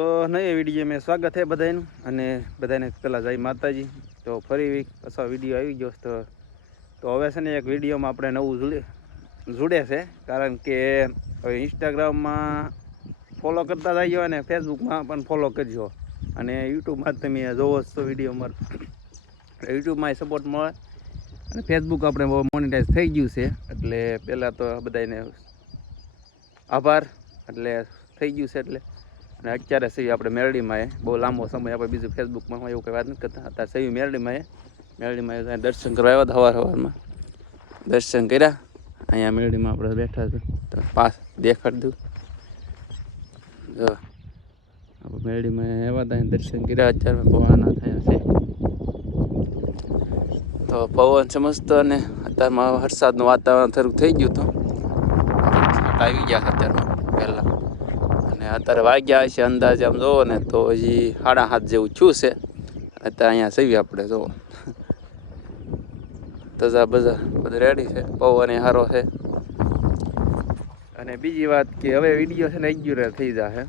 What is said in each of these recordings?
તો નવી વિડીયો મેં સ્વાગત છે બધાનું અને બધાને પહેલાં જય માતાજી। તો ફરી પાછો વિડીયો આવી ગયો તો હવે છે ને એક વિડીયોમાં આપણે નવું જોડે છે, કારણ કે હવે ઇન્સ્ટાગ્રામમાં ફોલો કરતા જઈજો અને ફેસબુકમાં પણ ફોલો કરજો અને યુટ્યુબમાં તમે જોવો છો વિડીયોમાં યુટ્યુબમાં સપોર્ટ મળે અને ફેસબુક આપણે મોનેટાઈઝ થઈ ગયું છે, એટલે પહેલાં તો બધાને આભાર, એટલે થઈ ગયું છે એટલે। અને અત્યારે સહી આપણે મેરડીમાં બહુ લાંબો સમય આપણે બીજું ફેસબુકમાં એવું કંઈ વાત નથી કરતા, અત્યારે સહી મેરડીમાં દર્શન કરવા આવ્યા સવારમાં દર્શન કર્યા। અહીંયા મેરડીમાં આપણે બેઠા છે તો પાસ દેખાડ દઉં, જો આપણે મેરડીમાં આવ્યા હતા દર્શન કર્યા। અત્યારે પવનના થયા છે તો પવન સમજતો અને અત્યારમાં વરસાદનું વાતાવરણ થોડુંક થઈ ગયું હતું, આવી ગયા છે અત્યારમાં પહેલાં અને અત્યારે વાગ્યા છે અંદાજે આમ જોવો ને તો હજી 7:30 જેવું થયું છે। અત્યારે અહીંયા સવી આપણે જોવો તજા બજા બધું રેડી છે, પવન સારો છે। અને બીજી વાત કે હવે વિડીયો છે ને રેગ્યુલર થઈ જશે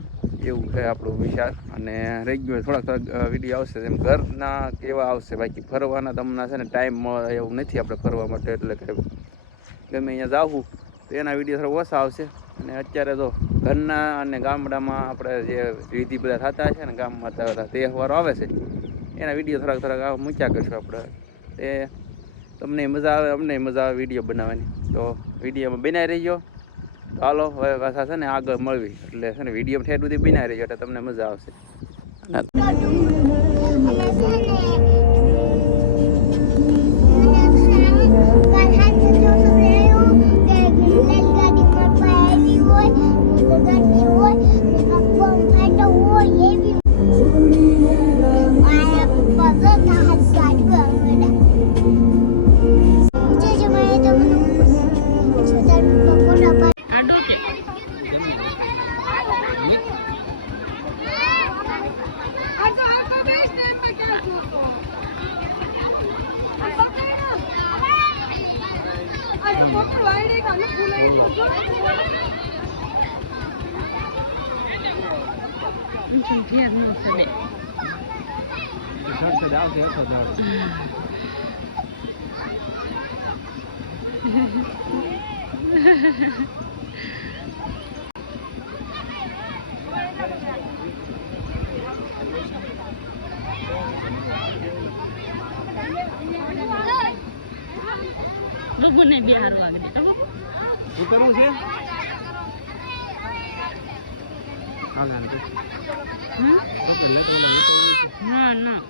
એવું છે આપણું વિચાર, અને રેગ્યુલર થોડાક વિડીયો આવશે એમ ઘરના કેવા આવશે, બાકી ફરવાના તમને છે ને ટાઈમ મળે એવું નથી આપણે ફરવા માટે, એટલે કે ગમે અહીંયા જાવું તો એના વિડીયો થોડા ઓછા આવશે। અને અત્યારે તો ઘરના અને ગામડામાં આપણે જે વિધિ બધા થતા છે ને ગામમાં તહેવારો આવે છે એના વિડીયો થોડાક મૂક્યા કરશું આપણે, એ તમને મજા આવે અમને મજા આવે વિડીયો બનાવવાની। તો વિડીયોમાં બનાવી રહીજો, તો હાલો હવે પાછા છે ને આગળ મળવી, એટલે છે ને વિડીયો ઠેર સુધી બનાવી રહીજો એટલે તમને મજા આવશે। બબુને બિહાર વાગે ઉતરવું છે ના ના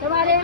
તમારે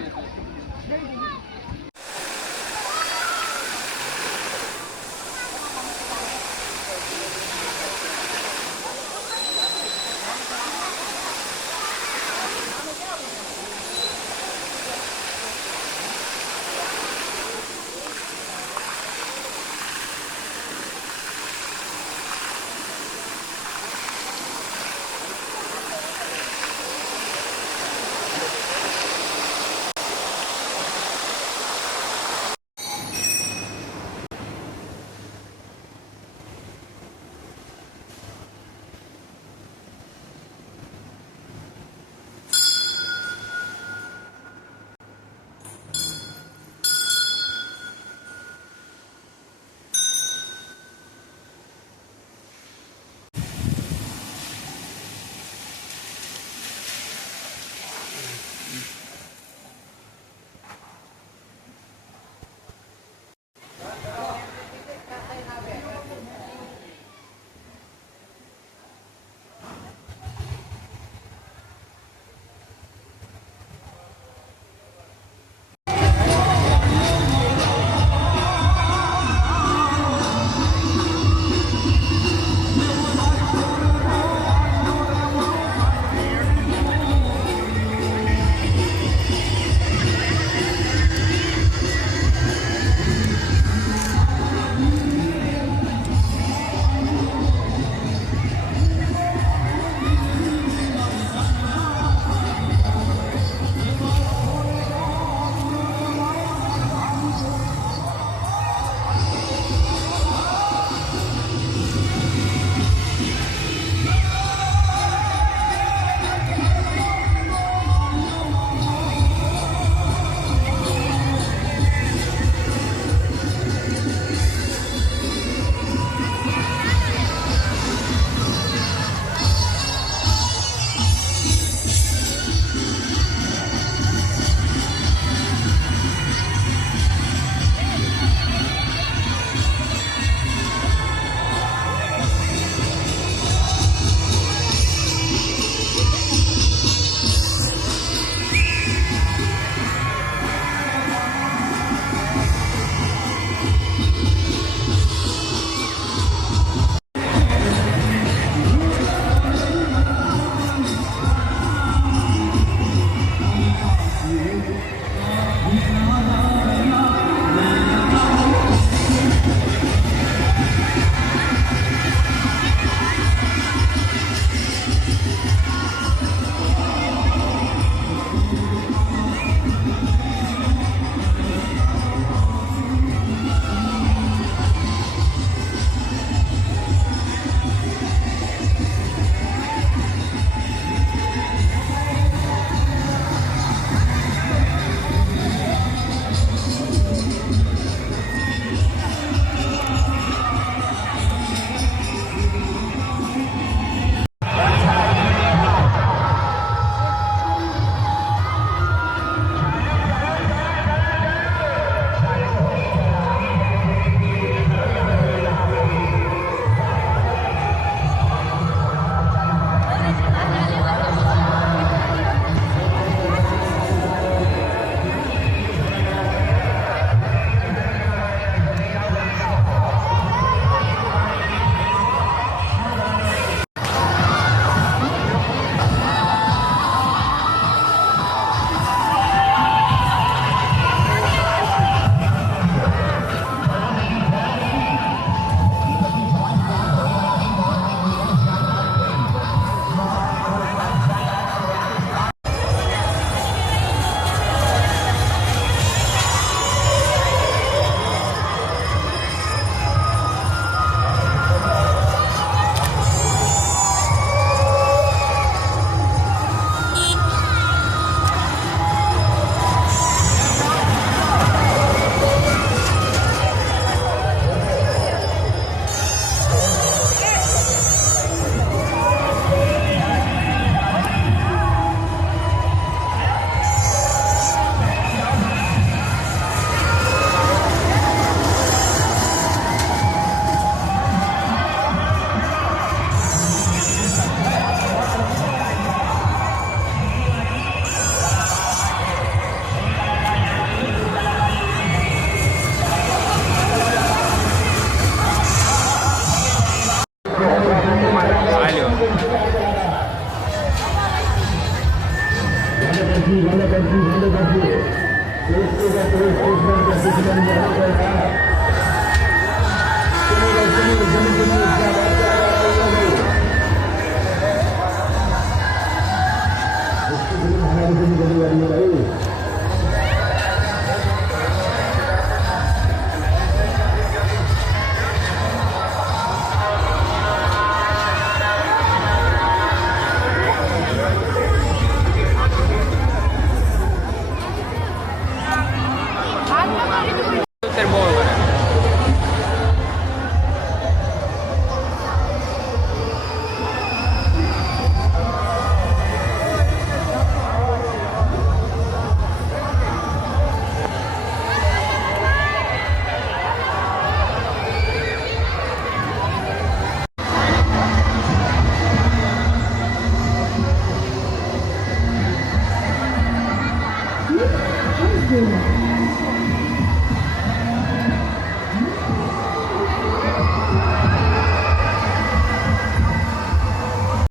એવું